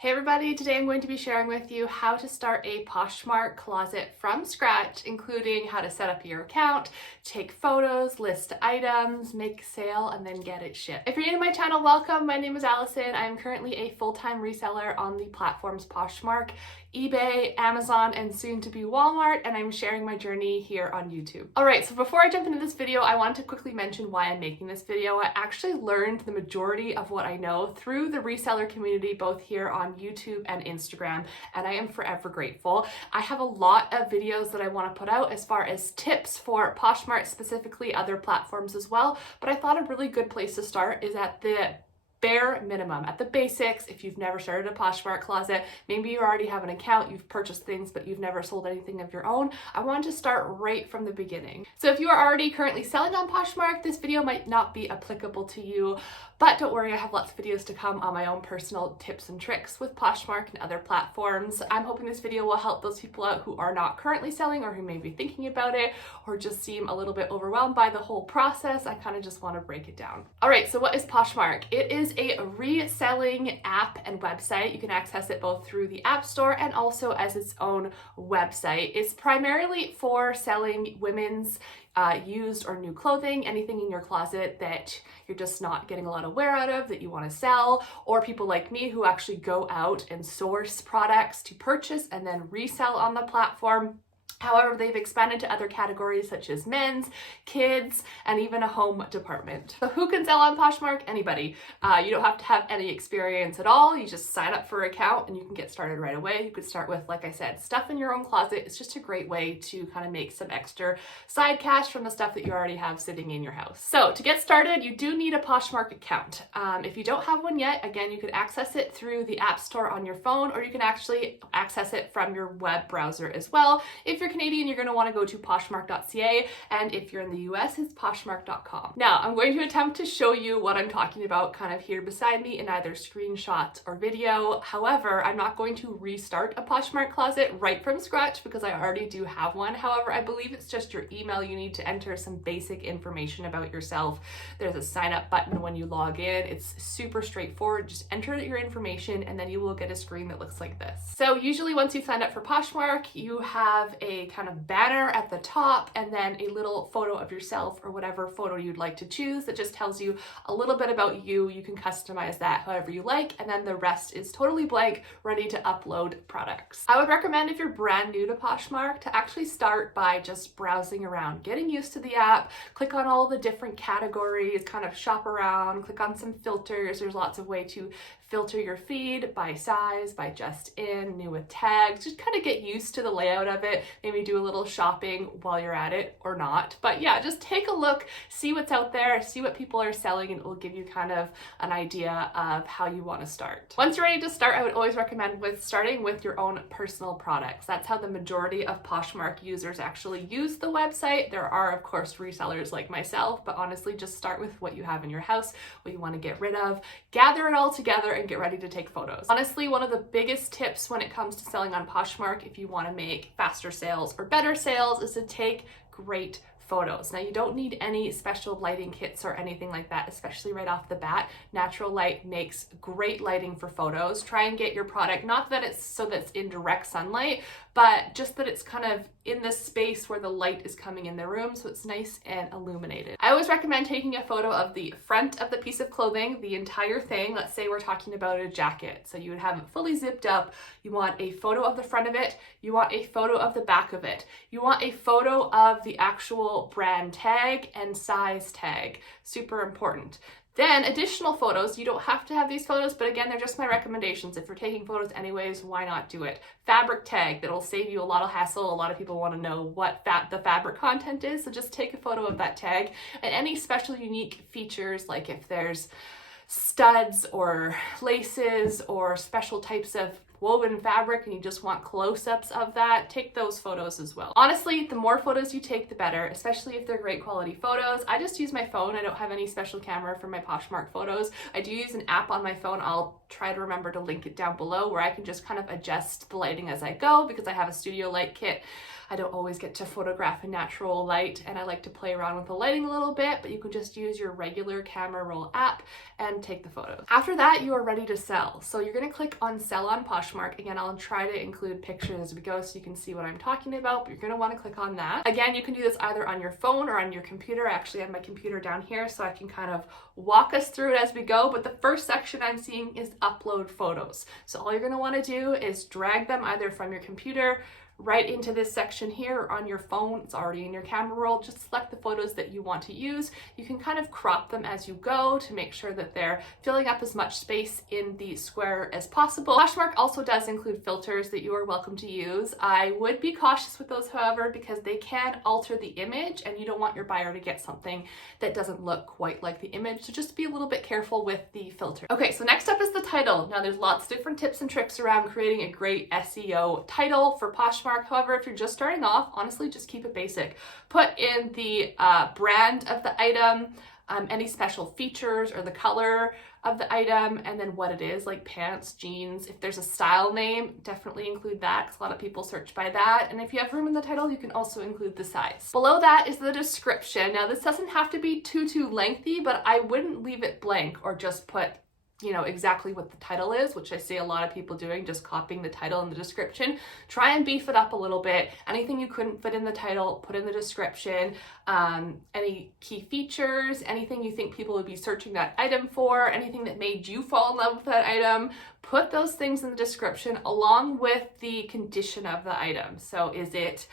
Hey everybody, today I'm going to be sharing with you how to start a Poshmark closet from scratch, including how to set up your account, take photos, list items, make a sale, and then get it shipped. If you're new to my channel, welcome. My name is Allison. I'm currently a full-time reseller on the platforms Poshmark, eBay, Amazon, and soon to be Walmart, and I'm sharing my journey here on YouTube. Alright, so before I jump into this video, I want to quickly mention why I'm making this video. I actually learned the majority of what I know through the reseller community, both here on YouTube and Instagram, and I am forever grateful. I have a lot of videos that I want to put out as far as tips for Poshmark, specifically other platforms as well, but I thought a really good place to start is at the bare minimum, at the basics. If you've never started a Poshmark closet, maybe you already have an account, you've purchased things, but you've never sold anything of your own, I wanted to start right from the beginning. So if you are already currently selling on Poshmark, this video might not be applicable to you, but don't worry, I have lots of videos to come on my own personal tips and tricks with Poshmark and other platforms. I'm hoping this video will help those people out who are not currently selling or who may be thinking about it or just seem a little bit overwhelmed by the whole process. I kind of just want to break it down. All right, so what is Poshmark? It is a reselling app and website. You can access it both through the App Store and also as its own website. It's primarily for selling women's used or new clothing, anything in your closet that you're just not getting a lot of wear out of that you want to sell, or people like me who actually go out and source products to purchase and then resell on the platform. However, they've expanded to other categories such as men's, kids, and even a home department. So who can sell on Poshmark? Anybody. You don't have to have any experience at all. You just sign up for an account and you can get started right away. You could start with, like I said, stuff in your own closet. It's just a great way to kind of make some extra side cash from the stuff that you already have sitting in your house. So to get started, you do need a Poshmark account. If you don't have one yet, again, you could access it through the App Store on your phone, or you can actually access it from your web browser as well. If you're Canadian, you're going to want to go to poshmark.ca, and if you're in the US, it's poshmark.com. Now, I'm going to attempt to show you what I'm talking about kind of here beside me in either screenshots or video. However, I'm not going to restart a Poshmark closet right from scratch because I already do have one. However, I believe it's just your email. You need to enter some basic information about yourself. There's a sign up button when you log in. It's super straightforward. Just enter your information and then you will get a screen that looks like this. So usually once you sign up for Poshmark, you have a kind of banner at the top and then a little photo of yourself or whatever photo you'd like to choose that just tells you a little bit about you. You can customize that however you like, and then the rest is totally blank, ready to upload products. I would recommend, if you're brand new to Poshmark, to actually start by just browsing around, getting used to the app, click on all the different categories, kind of shop around, click on some filters. There's lots of ways to filter your feed by size, by just in, new with tags. Just kind of get used to the layout of it. Maybe do a little shopping while you're at it or not. But yeah, just take a look, see what's out there, see what people are selling, and it will give you kind of an idea of how you want to start. Once you're ready to start, I would always recommend starting with your own personal products. That's how the majority of Poshmark users actually use the website. There are, of course, resellers like myself, but honestly, just start with what you have in your house, what you want to get rid of, gather it all together, and get ready to take photos. Honestly, one of the biggest tips when it comes to selling on Poshmark, if you want to make faster sales or better sales, is to take great photos. Now, you don't need any special lighting kits or anything like that, especially right off the bat. Natural light makes great lighting for photos. Try and get your product, not that it's so that it's in direct sunlight, but just that it's kind of in the space where the light is coming in the room, so it's nice and illuminated. I always recommend taking a photo of the front of the piece of clothing, the entire thing. Let's say we're talking about a jacket. So you would have it fully zipped up. You want a photo of the front of it. You want a photo of the back of it. You want a photo of the actual brand tag and size tag. Super important. Then additional photos, you don't have to have these photos, but again, they're just my recommendations. If you're taking photos anyways, why not do it? Fabric tag, that'll save you a lot of hassle. A lot of people want to know what the fabric content is, so just take a photo of that tag. And any special unique features, like if there's studs or laces or special types of woven fabric and you just want close-ups of that, take those photos as well. Honestly, the more photos you take, the better, especially if they're great quality photos. I just use my phone. I don't have any special camera for my Poshmark photos. I do use an app on my phone. I'll try to remember to link it down below, where I can just kind of adjust the lighting as I go, because I have a studio light kit. I don't always get to photograph in natural light, and I like to play around with the lighting a little bit, but you can just use your regular camera roll app and take the photos. After that, you are ready to sell. So you're gonna click on sell on Poshmark. Again, I'll try to include pictures as we go so you can see what I'm talking about, but you're gonna wanna click on that. Again, you can do this either on your phone or on your computer. I actually have my computer down here so I can kind of walk us through it as we go, but the first section I'm seeing is upload photos. So all you're gonna wanna do is drag them either from your computer right into this section here or on your phone. It's already in your camera roll. Just select the photos that you want to use. You can kind of crop them as you go to make sure that they're filling up as much space in the square as possible. Poshmark also does include filters that you are welcome to use. I would be cautious with those, however, because they can alter the image and you don't want your buyer to get something that doesn't look quite like the image. So just be a little bit careful with the filter. Okay, so next up is the title. Now there's lots of different tips and tricks around creating a great SEO title for Poshmark. However, if you're just starting off, honestly, just keep it basic. Put in the brand of the item, any special features or the color of the item, and then what it is, like pants, jeans. If there's a style name, definitely include that, because a lot of people search by that. And if you have room in the title, you can also include the size. Below that is the description. Now, this doesn't have to be too lengthy, but I wouldn't leave it blank or just put, you know, exactly what the title is, which I see a lot of people doing, just copying the title and the description. Try and beef it up a little bit. Anything you couldn't fit in the title, put in the description. Any key features, anything you think people would be searching that item for, anything that made you fall in love with that item, put those things in the description along with the condition of the item. So is it,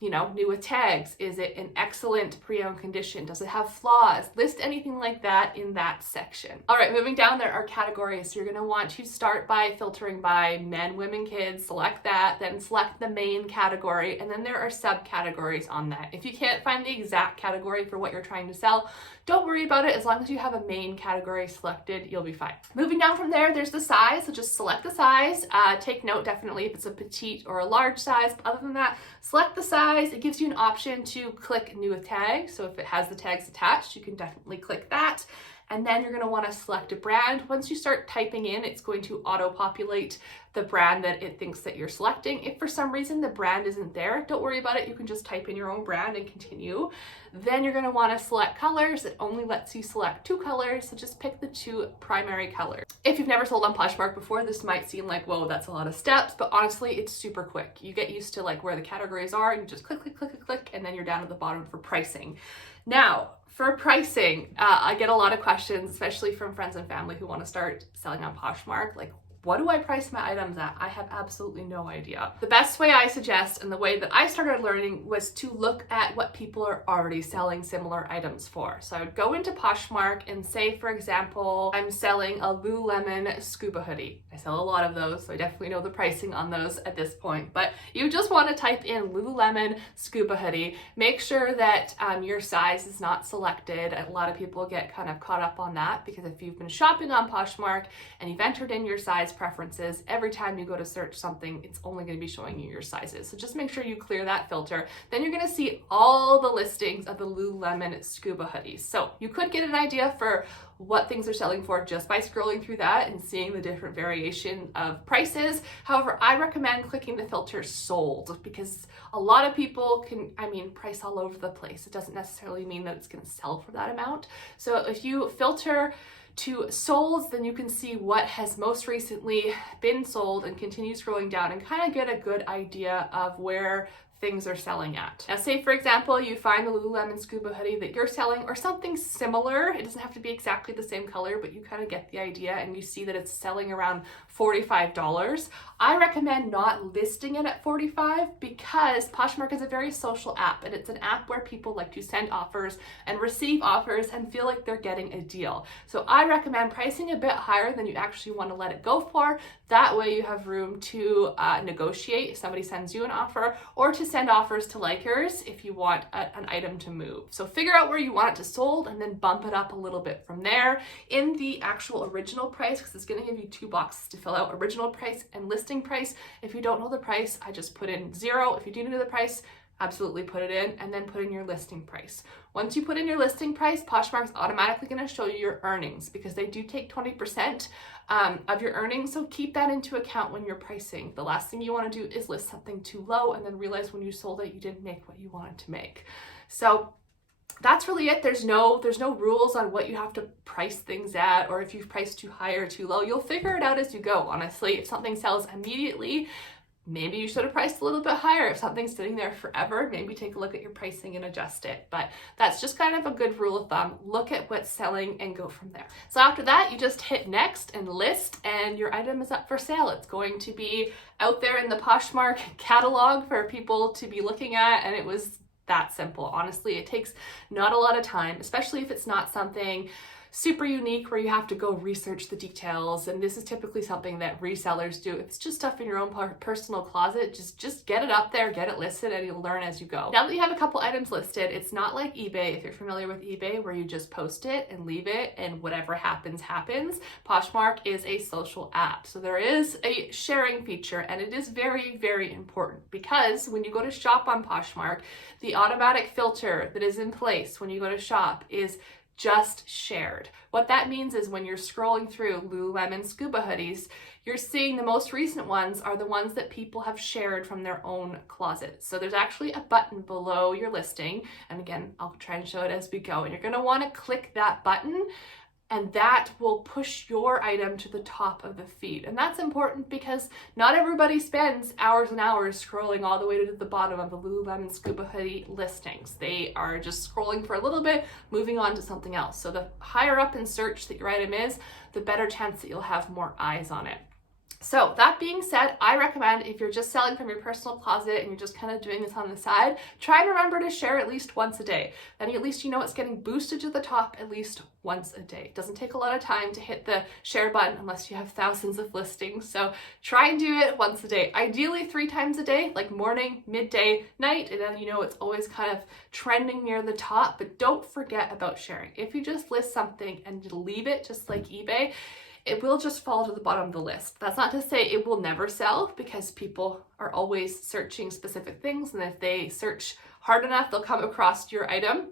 you know, new with tags? Is it in excellent pre-owned condition? Does it have flaws? List anything like that in that section. All right, moving down, there are categories. So you're gonna want to start by filtering by men, women, kids, select that, then select the main category, and then there are subcategories on that. If you can't find the exact category for what you're trying to sell, don't worry about it. As long as you have a main category selected, you'll be fine. Moving down from there, there's the size. So just select the size. Take note definitely if it's a petite or a large size. But other than that, select the size. It gives you an option to click new with tags. So if it has the tags attached, you can definitely click that. And then you're going to want to select a brand. Once you start typing in, it's going to auto-populate the brand that it thinks that you're selecting. If for some reason the brand isn't there, don't worry about it. You can just type in your own brand and continue. Then you're going to want to select colors. It only lets you select 2 colors, so just pick the 2 primary colors. If you've never sold on Poshmark before, this might seem like, whoa, that's a lot of steps, but honestly, it's super quick. You get used to like where the categories are, and you just click, click, click, click, click, and then you're down at the bottom for pricing. Now, for pricing, I get a lot of questions, especially from friends and family who want to start selling on Poshmark, like, what do I price my items at? I have absolutely no idea. The best way I suggest, and the way that I started learning, was to look at what people are already selling similar items for. So I would go into Poshmark and say, for example, I'm selling a Lululemon scuba hoodie. I sell a lot of those, so I definitely know the pricing on those at this point, but you just want to type in Lululemon scuba hoodie. Make sure that your size is not selected. A lot of people get kind of caught up on that, because if you've been shopping on Poshmark and you've entered in your size preferences, every time you go to search something, it's only going to be showing you your sizes. So just make sure you clear that filter. Then you're going to see all the listings of the Lululemon scuba hoodies. So you could get an idea for what things are selling for just by scrolling through that and seeing the different variation of prices. However, I recommend clicking the filter sold, because a lot of people can, price all over the place. It doesn't necessarily mean that it's going to sell for that amount. So if you filter to solds, then you can see what has most recently been sold and continue scrolling down and kind of get a good idea of where things are selling at. Now, say for example, you find the Lululemon scuba hoodie that you're selling or something similar. It doesn't have to be exactly the same color, but you kind of get the idea and you see that it's selling around $45. I recommend not listing it at $45 because Poshmark is a very social app, and it's an app where people like to send offers and receive offers and feel like they're getting a deal. So I recommend pricing a bit higher than you actually want to let it go for. That way you have room to negotiate if somebody sends you an offer, or to send offers to likers if you want an item to move. So figure out where you want it to sold and then bump it up a little bit from there. In the actual original price, because it's going to give you 2 boxes to fill out, original price and listed listing price. If you don't know the price, I just put in 0. If you do know the price, absolutely put it in, and then put in your listing price. Once you put in your listing price, Poshmark's automatically going to show you your earnings, because they do take 20% of your earnings, so keep that into account when you're pricing. The last thing you want to do is list something too low and then realize when you sold it you didn't make what you wanted to make. So that's really it. There's no rules on what you have to price things at, or if you've priced too high or too low. You'll figure it out as you go, honestly. If something sells immediately, maybe you should have priced a little bit higher. If something's sitting there forever, maybe take a look at your pricing and adjust it. But that's just kind of a good rule of thumb. Look at what's selling and go from there. So after that, you just hit next and list, and your item is up for sale. It's going to be out there in the Poshmark catalog for people to be looking at, and it was that simple. Honestly, it takes not a lot of time, especially if it's not something super unique where you have to go research the details. And this is typically something that resellers do. If it's just stuff in your own personal closet, just get it up there, get it listed, and you'll learn as you go. Now that you have a couple items listed, it's not like eBay, if you're familiar with eBay, where you just post it and leave it and whatever happens, happens. Poshmark is a social app. So there is a sharing feature, and it is very, very important, because when you go to shop on Poshmark, the automatic filter that is in place when you go to shop is just shared. What that means is when you're scrolling through Lululemon scuba hoodies, you're seeing the most recent ones are the ones that people have shared from their own closet. So there's actually a button below your listing. And again, I'll try and show it as we go. And you're going to want to click that button, and that will push your item to the top of the feed. And that's important because not everybody spends hours and hours scrolling all the way to the bottom of the Lululemon scuba hoodie listings. They are just scrolling for a little bit, moving on to something else. So the higher up in search that your item is, the better chance that you'll have more eyes on it. So that being said, I recommend, if you're just selling from your personal closet and you're just kind of doing this on the side, try and remember to share at least once a day. Then at least you know it's getting boosted to the top at least once a day. It doesn't take a lot of time to hit the share button unless you have thousands of listings. So try and do it once a day. Ideally 3 times a day, like morning, midday, night, and then you know it's always kind of trending near the top. But don't forget about sharing. If you just list something and leave it, just like eBay, it will just fall to the bottom of the list. That's not to say it will never sell, because people are always searching specific things, and if they search hard enough, they'll come across your item,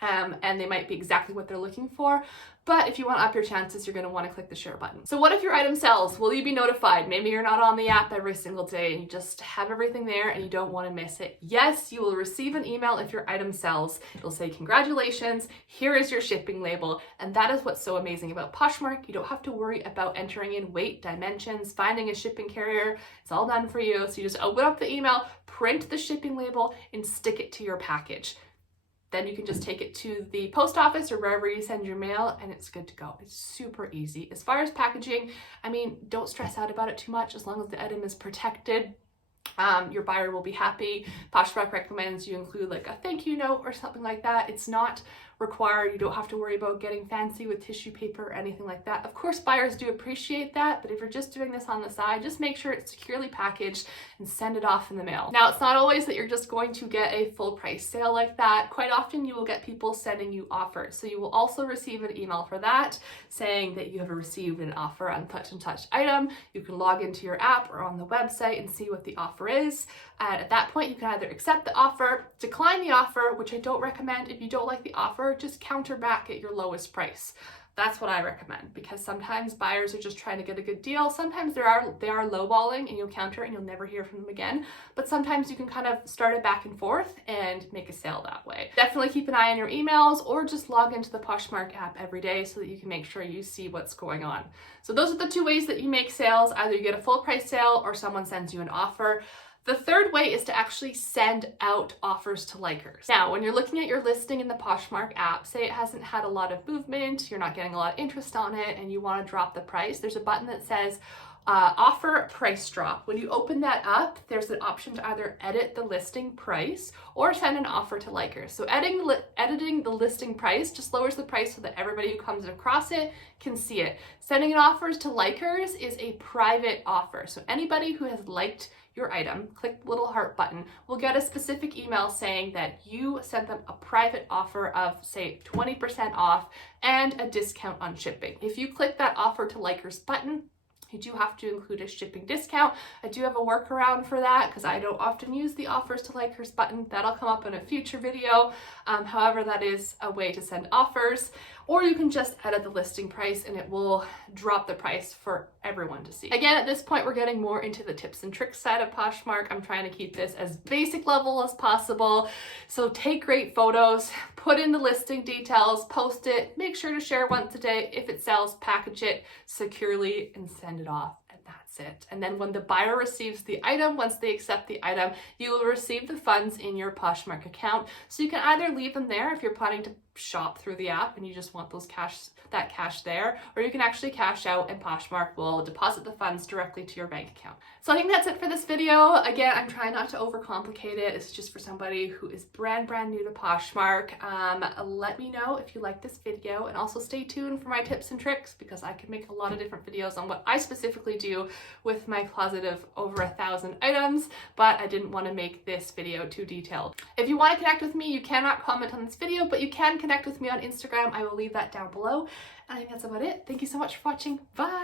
and they might be exactly what they're looking for. But if you want to up your chances, you're going to want to click the share button. So what if your item sells? Will you be notified? Maybe you're not on the app every single day and you just have everything there and you don't want to miss it. Yes, you will receive an email if your item sells. It'll say, congratulations, here is your shipping label. And that is what's so amazing about Poshmark. You don't have to worry about entering in weight, dimensions, finding a shipping carrier. It's all done for you. So you just open up the email, print the shipping label, and stick it to your package. Then you can just take it to the post office or wherever you send your mail, and it's good to go. It's super easy. As far as packaging, I mean, don't stress out about it too much. As long as the item is protected, your buyer will be happy. Poshmark recommends you include like a thank you note or something like that. It's not required. You don't have to worry about getting fancy with tissue paper or anything like that. Of course, buyers do appreciate that, but if you're just doing this on the side, just make sure it's securely packaged and send it off in the mail. Now, it's not always that you're just going to get a full price sale like that. Quite often you will get people sending you offers. So you will also receive an email for that saying that you have received an offer on such and such item. You can log into your app or on the website and see what the offer is. And at that point, you can either accept the offer, decline the offer, which I don't recommend. If you don't like the offer, just counter back at your lowest price. That's what I recommend, because sometimes buyers are just trying to get a good deal. Sometimes they are lowballing and you'll counter and you'll never hear from them again. But sometimes you can kind of start it back and forth and make a sale that way. Definitely keep an eye on your emails, or just log into the Poshmark app every day so that you can make sure you see what's going on. So those are the 2 ways that you make sales. Either you get a full price sale or someone sends you an offer. The third way is to actually send out offers to likers. Now, when you're looking at your listing in the Poshmark app, say it hasn't had a lot of movement, you're not getting a lot of interest on it, and you want to drop the price, there's a button that says offer price drop. When you open that up, there's an option to either edit the listing price or send an offer to likers. So editing the listing price just lowers the price so that everybody who comes across it can see it. Sending an offers to likers is a private offer. So anybody who has liked your item, click the little heart button, will get a specific email saying that you sent them a private offer of, say, 20% off and a discount on shipping. If you click that offer to likers button, You do have to include a shipping discount. I do have a workaround for that because I don't often use the offers to likers button. That'll come up in a future video. However, that is a way to send offers. Or you can just edit the listing price and it will drop the price for everyone to see. Again, at this point, we're getting more into the tips and tricks side of Poshmark. I'm trying to keep this as basic level as possible. So take great photos, put in the listing details, post it, make sure to share once a day. If it sells, package it securely and send it off. That's it. And then when the buyer receives the item, once they accept the item, you will receive the funds in your Poshmark account. So you can either leave them there if you're planning to shop through the app and you just want that cash there, or you can actually cash out and Poshmark will deposit the funds directly to your bank account. So I think that's it for this video. Again, I'm trying not to overcomplicate it. It's just for somebody who is brand new to Poshmark. Let me know if you like this video, and also stay tuned for my tips and tricks because I can make a lot of different videos on what I specifically do with my closet of over 1,000 items, but I didn't want to make this video too detailed. If you want to connect with me, you cannot comment on this video, but you can connect with me on Instagram. I will leave that down below. And I think that's about it. Thank you so much for watching. Bye!